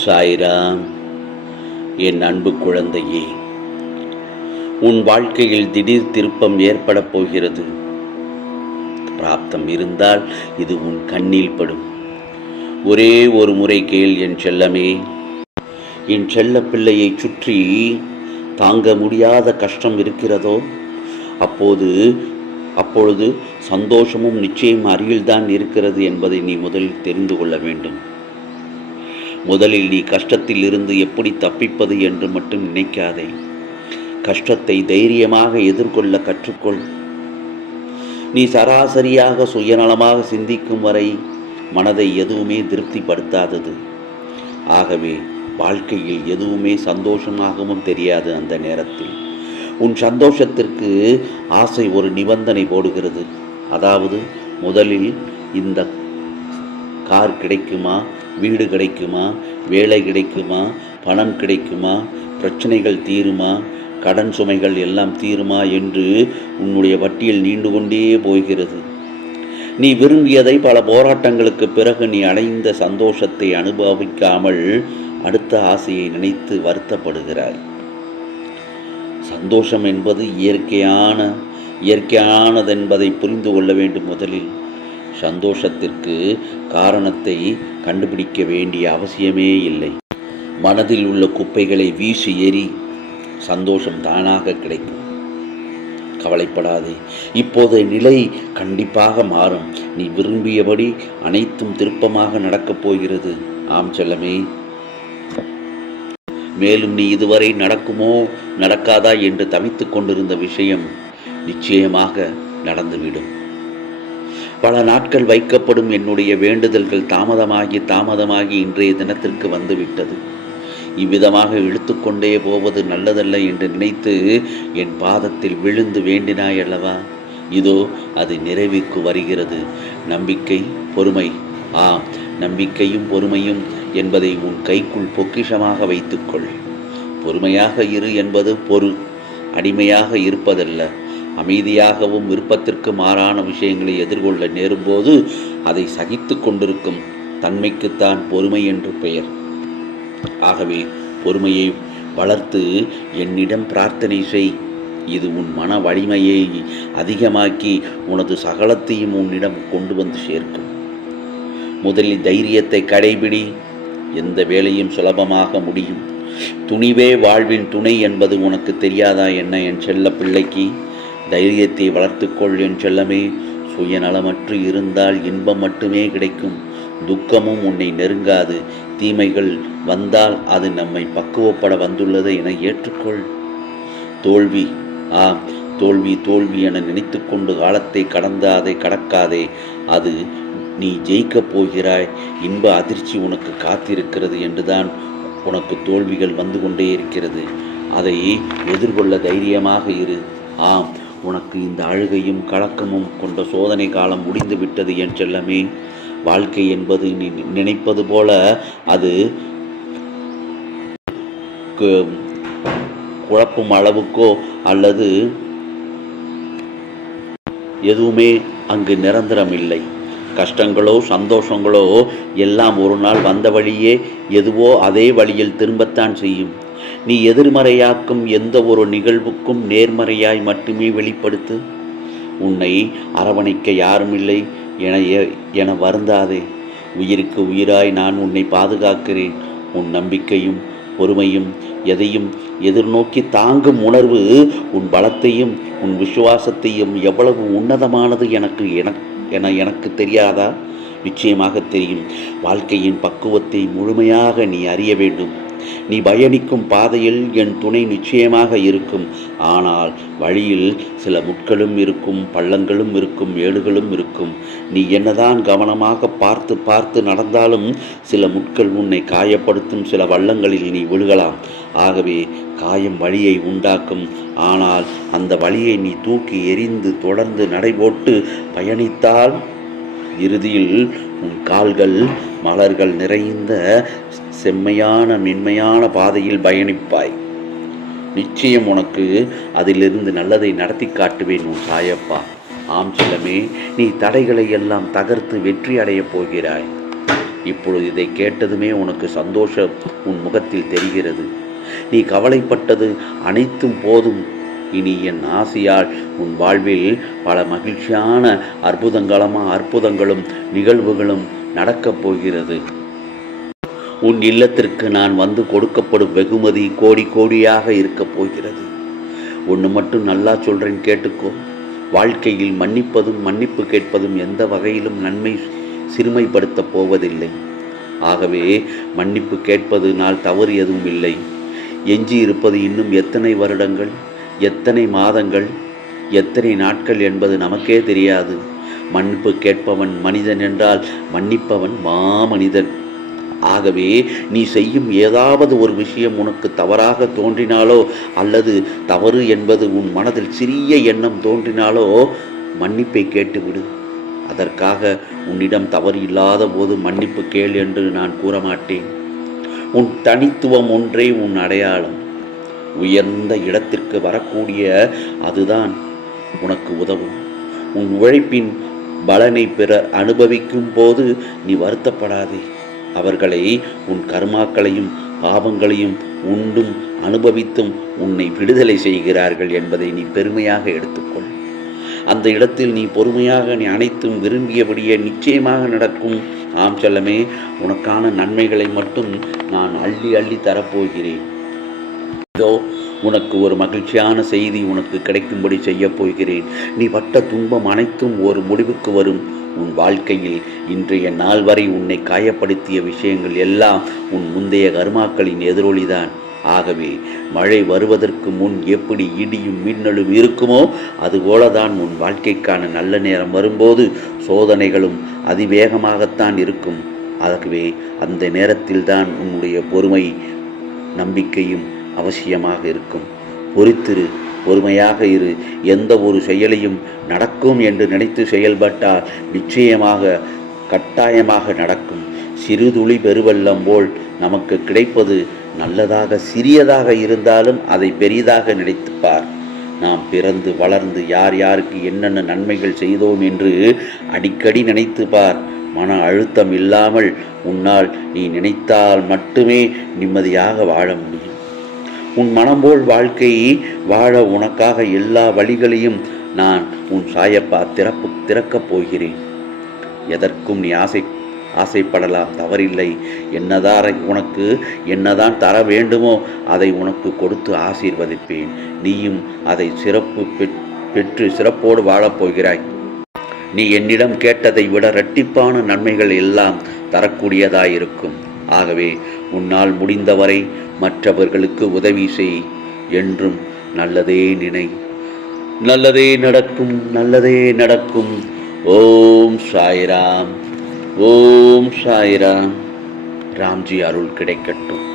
சாய்ராம் என் அன்பு குழந்தையே உன் வாழ்க்கையில் திடீர் திருப்பம் ஏற்படப் போகிறது. பிராப்தம் இருந்தால் இது உன் கண்ணில் படும். ஒரே ஒரு முறை கேள் என் செல்லமே என் செல்ல பிள்ளையை சுற்றி தாங்க முடியாத கஷ்டம் இருக்கிறதோ? அப்போது அப்பொழுது சந்தோஷமும் நிச்சயம் அருகில்தான் இருக்கிறது என்பதை நீ முதலில் தெரிந்து கொள்ள வேண்டும். முதலில் நீ கஷ்டத்தில் இருந்து எப்படி தப்பிப்பது என்று மட்டும் நினைக்காதே. கஷ்டத்தை தைரியமாக எதிர்கொள்ள கற்றுக்கொள். நீ சராசரியாக சுயநலமாக சிந்திக்கும் வரை மனதை எதுவுமே திருப்திப்படுத்தாதது. ஆகவே வாழ்க்கையில் எதுவுமே சந்தோஷமாகவும் தெரியாது அந்த நேரத்தில். உன் சந்தோஷத்திற்கு ஆசை ஒரு நிபந்தனை போடுகிறது. அதாவது முதலில் இந்த கார் கிடைக்குமா? வீடு கிடைக்குமா? வேலை கிடைக்குமா? பணம் கிடைக்குமா? பிரச்சனைகள் தீருமா? கடன் சுமைகள் எல்லாம் தீருமா என்று உன்னுடைய பட்டியல் நீண்டு கொண்டே போகிறது. நீ விரும்பியதை பல போராட்டங்களுக்கு பிறகு நீ அடைந்த சந்தோஷத்தை அனுபவிக்காமல் அடுத்த ஆசையை நினைத்து வருத்தப்படுகிறாய். சந்தோஷம் என்பது இயற்கையான இயற்கையானதென்பதை புரிந்து கொள்ள வேண்டும் முதலில். சந்தோஷத்திற்கு காரணத்தை கண்டுபிடிக்க வேண்டிய அவசியமே இல்லை. மனதில் உள்ள குப்பைகளை வீசி எறி சந்தோஷம் தானாக கிடைக்கும். கவலைப்படாதே. இப்போதைய நிலை கண்டிப்பாக மாறும். நீ விரும்பியபடி அனைத்தும் திருப்பமாக நடக்கப் போகிறது. ஆம் செல்லமே. மேலும் நீ இதுவரை நடக்குமோ நடக்காதா என்று தவித்துக் கொண்டிருந்த விஷயம் நிச்சயமாக நடந்துவிடும். பல நாட்கள் வைக்கப்படும் என்னுடைய வேண்டுதல்கள் தாமதமாகி தாமதமாகி இன்றைய தினத்திற்கு வந்துவிட்டது. இவ்விதமாக இழுத்துக்கொண்டே போவது நல்லதல்ல என்று நினைத்து என் பாதத்தில் விழுந்து வேண்டினாய் அல்லவா இதோ அது நிறைவுக்கு வருகிறது. நம்பிக்கை பொறுமை. ஆ நம்பிக்கையும் பொறுமையும் என்பதை உன் கைக்குள் பொக்கிஷமாக வைத்துக்கொள். பொறுமையாக இரு என்பது பொறு. அடிமையாக இருப்பதல்ல. அமைதியாகவும் விருப்பத்திற்கு மாறான விஷயங்களை எதிர்கொள்ள நேரும்போது அதை சகித்து கொண்டிருக்கும் தன்மைக்குத்தான் பொறுமை என்று பெயர். ஆகவே பொறுமையை வளர்த்து என்னிடம் பிரார்த்தனை செய். இது உன் மன வலிமையை அதிகமாக்கி உனது சகலத்தையும் உன்னிடம் கொண்டு வந்து சேர்க்கும். முதலில் தைரியத்தை கடைபிடி. எந்த வேலையும் சுலபமாக முடியும். துணிவே வாழ்வின் துணை என்பது உனக்கு தெரியாதா என்ன என் செல்ல பிள்ளைக்கு? தைரியத்தை வளர்த்துக்கொள் என் செல்லமே. சுயநலமற்று இருந்தால் இன்பம் மட்டுமே கிடைக்கும். துக்கமும் உன்னை நெருங்காது. தீமைகள் வந்தால் அது நம்மை பக்குவப்பட வந்துள்ளது என ஏற்றுக்கொள். தோல்வி ஆம் தோல்வி தோல்வி என நினைத்துக்கொண்டு காலத்தை கடந்தாதே கடக்காதே. அது நீ ஜெயிக்கப் போகிறாய். இன்ப அதிர்ச்சி உனக்கு காத்திருக்கிறது என்றுதான் உனக்கு தோல்விகள் வந்து கொண்டே இருக்கிறது. அதை எதிர்கொள்ள தைரியமாக இரு. ஆம் உனக்கு இந்த அழுகையும் கலக்கமும் கொண்ட சோதனை காலம் முடிந்து விட்டது என் செல்லமே. வாழ்க்கை என்பது நீ நினைப்பது போல அது கு- குழப்பும் அளவுக்கோ அல்லது எதுவுமே அங்கு நிரந்தரம் இல்லை கஷ்டங்களோ சந்தோஷங்களோ எல்லாம் ஒரு நாள் வந்த வழியே எதுவோ அதே வழியில் திரும்பத்தான் செய்யும். நீ எதிர்மறையாக்கும் எந்த ஒரு நிகழ்வுக்கும் நேர்மறையாய் மட்டுமே வெளிப்படுத்து. உன்னை அரவணைக்க யாருமில்லை என என வருந்தாதே. உயிருக்கு உயிராய் நான் உன்னை பாதுகாக்கிறேன். உன் நம்பிக்கையும் பொறுமையும் எதையும் எதிர்நோக்கி தாங்கும் உணர்வு உன் பலத்தையும் உன் விசுவாசத்தையும் எவ்வளவு உன்னதமானது எனக்கு என எனக்கு தெரியாதா? நிச்சயமாக தெரியும். வாழ்க்கையின் பக்குவத்தை முழுமையாக நீ அறிய வேண்டும். நீ பயணிக்கும் பாதையில் என் துணை நிச்சயமாக இருக்கும். ஆனால் வழியில் சில முட்களும் இருக்கும் பள்ளங்களும் இருக்கும் ஏடுகளும் இருக்கும். நீ என்னதான் கவனமாக பார்த்து பார்த்து நடந்தாலும் சில முட்கள் உன்னை காயப்படுத்தும் சில வள்ளங்களில் நீ விழுகலாம். ஆகவே காயம் வழியை உண்டாக்கும். ஆனால் அந்த வழியை நீ தூக்கி எறிந்து தொடர்ந்து நடைபோட்டு பயணித்தால் இறுதியில் உன் கால்கள் மலர்கள் நிறைந்த செம்மையான மென்மையான பாதையில் பயணிப்பாய். நிச்சயம் உனக்கு அதிலிருந்து நல்லதை நடத்தி காட்டுவேன் உன் சாயப்பா. ஆம் செல்லமே நீ தடைகளை எல்லாம் தகர்த்து வெற்றி அடையப் போகிறாய். இப்பொழுது இதை கேட்டதுமே உனக்கு சந்தோஷம் உன் முகத்தில் தெரிகிறது. நீ கவலைப்பட்டது அனைத்தும் போதும். இனி என் ஆசையால் உன் வாழ்வில் பல மகிழ்ச்சியான அற்புதங்களமாக அற்புதங்களும் நிகழ்வுகளும் நடக்கப் போகிறது. உன் இல்லத்திற்கு நான் வந்து கொடுக்கப்படும் வெகுமதி கோடி கோடியாக இருக்கப் போகிறது. ஒன்று மட்டும் நல்லா சொல்கிறேன் கேட்டுக்கோ. வாழ்க்கையில் மன்னிப்பதும் மன்னிப்பு கேட்பதும் எந்த வகையிலும் நன்மை சிறுமைப்படுத்தப் போவதில்லை. ஆகவே மன்னிப்பு கேட்பதுனால் தவறு எதுவும் இல்லை. எஞ்சி இருப்பது இன்னும் எத்தனை வருடங்கள்? எத்தனை மாதங்கள் எத்தனை நாட்கள் என்பது நமக்கே தெரியாது. மன்னிப்பு கேட்பவன் மனிதன் என்றால் மன்னிப்பவன் மாமனிதன். ஆகவே நீ செய்யும் ஏதாவது ஒரு விஷயம் உனக்கு தவறாக தோன்றினாலோ அல்லது தவறு என்பது உன் மனதில் சிறிய எண்ணம் தோன்றினாலோ மன்னிப்பை கேட்டுவிடு. அதற்காக உன்னிடம் தவறு இல்லாத போது மன்னிப்பு கேள் என்று நான் கூறமாட்டேன். உன் தனித்துவம் ஒன்றே உன் அடையாளம். உயர்ந்த இடத்திற்கு வரக்கூடிய அதுதான் உனக்கு உதவும். உன் உழைப்பின் பலனை பெற அனுபவிக்கும் போது நீ வருத்தப்படாதே. அவர்களை உன் கர்மாக்களையும் பாவங்களையும் உண்டும் அனுபவித்தும் உன்னை விடுதலை செய்கிறார்கள் என்பதை நீ பெருமையாக எடுத்துக்கொள். அந்த இடத்தில் நீ பொறுமையாக நீ அனைத்தும் விரும்பியபடியே நிச்சயமாக நடக்கும். ஆம் செல்லமே உனக்கான நன்மைகளை மட்டும் நான் அள்ளி அள்ளி தரப்போகிறேன். இதோ உனக்கு ஒரு மகிழ்ச்சியான செய்தி உனக்கு கிடைக்கும்படி செய்யப் போகிறேன். நீ பட்ட துன்பம் அனைத்தும் ஒரு முடிவுக்கு வரும். உன் வாழ்க்கையில் இன்றைய நாள் வரை உன்னை காயப்படுத்திய விஷயங்கள் எல்லாம் உன் முந்தைய கர்மாக்களின் எதிரொலிதான். ஆகவே மழை வருவதற்கு முன் எப்படி இடியும் மின்னலும் இருக்குமோ அதுபோலதான் உன் வாழ்க்கைக்கான நல்ல நேரம் வரும்போது சோதனைகளும் அதிவேகமாகத்தான் இருக்கும். ஆகவே அந்த நேரத்தில்தான் உன்னுடைய பொறுமை நம்பிக்கையும் அவசியமாக இருக்கும். பொறுத்திரு பொறுமையாக இரு. எந்த ஒரு செயலையும் நடக்கும் என்று நினைத்து செயல்பட்டால் நிச்சயமாக கட்டாயமாக நடக்கும். சிறுதுளி பெருவெள்ளம் போல் நமக்கு கிடைப்பது நல்லதாக சிறியதாக இருந்தாலும் அதை பெரிதாக நினைத்துப்பார் நாம் பிறந்து வளர்ந்து யார் யாருக்கு என்னென்ன நன்மைகள் செய்தோம் என்று அடிக்கடி நினைத்து பார். மன அழுத்தம் இல்லாமல் உன்னால் நீ நினைத்தால் மட்டுமே நிம்மதியாக வாழ முடியும். உன் மனம்போல் வாழ்க்கையை வாழ உனக்காக எல்லா வழிகளையும் நான் உன் சாயப்பா திறப்பு திறக்கப் போகிறேன். எதற்கும் நீ ஆசை ஆசைப்படலாம் தவறில்லை. என்னதார உனக்கு என்னதான் தர வேண்டுமோ அதை உனக்கு கொடுத்து ஆசீர்வதிப்பேன். நீயும் அதை சிறப்பு பெற்- பெற்று சிறப்போடு வாழப்போகிறாய் நீ என்னிடம் கேட்டதை விட இரட்டிப்பான நன்மைகள் எல்லாம் தரக்கூடியதாயிருக்கும். ஆகவே உன்னால் முடிந்தவரை மற்றவர்களுக்கு உதவி செய் என்றும் நல்லதே நினை. நல்லதே நடக்கும் நல்லதே நடக்கும். ஓம் சாய்ராம் ஓம் சாய்ராம். ராம்ஜி அருள் கிடைக்கட்டும்.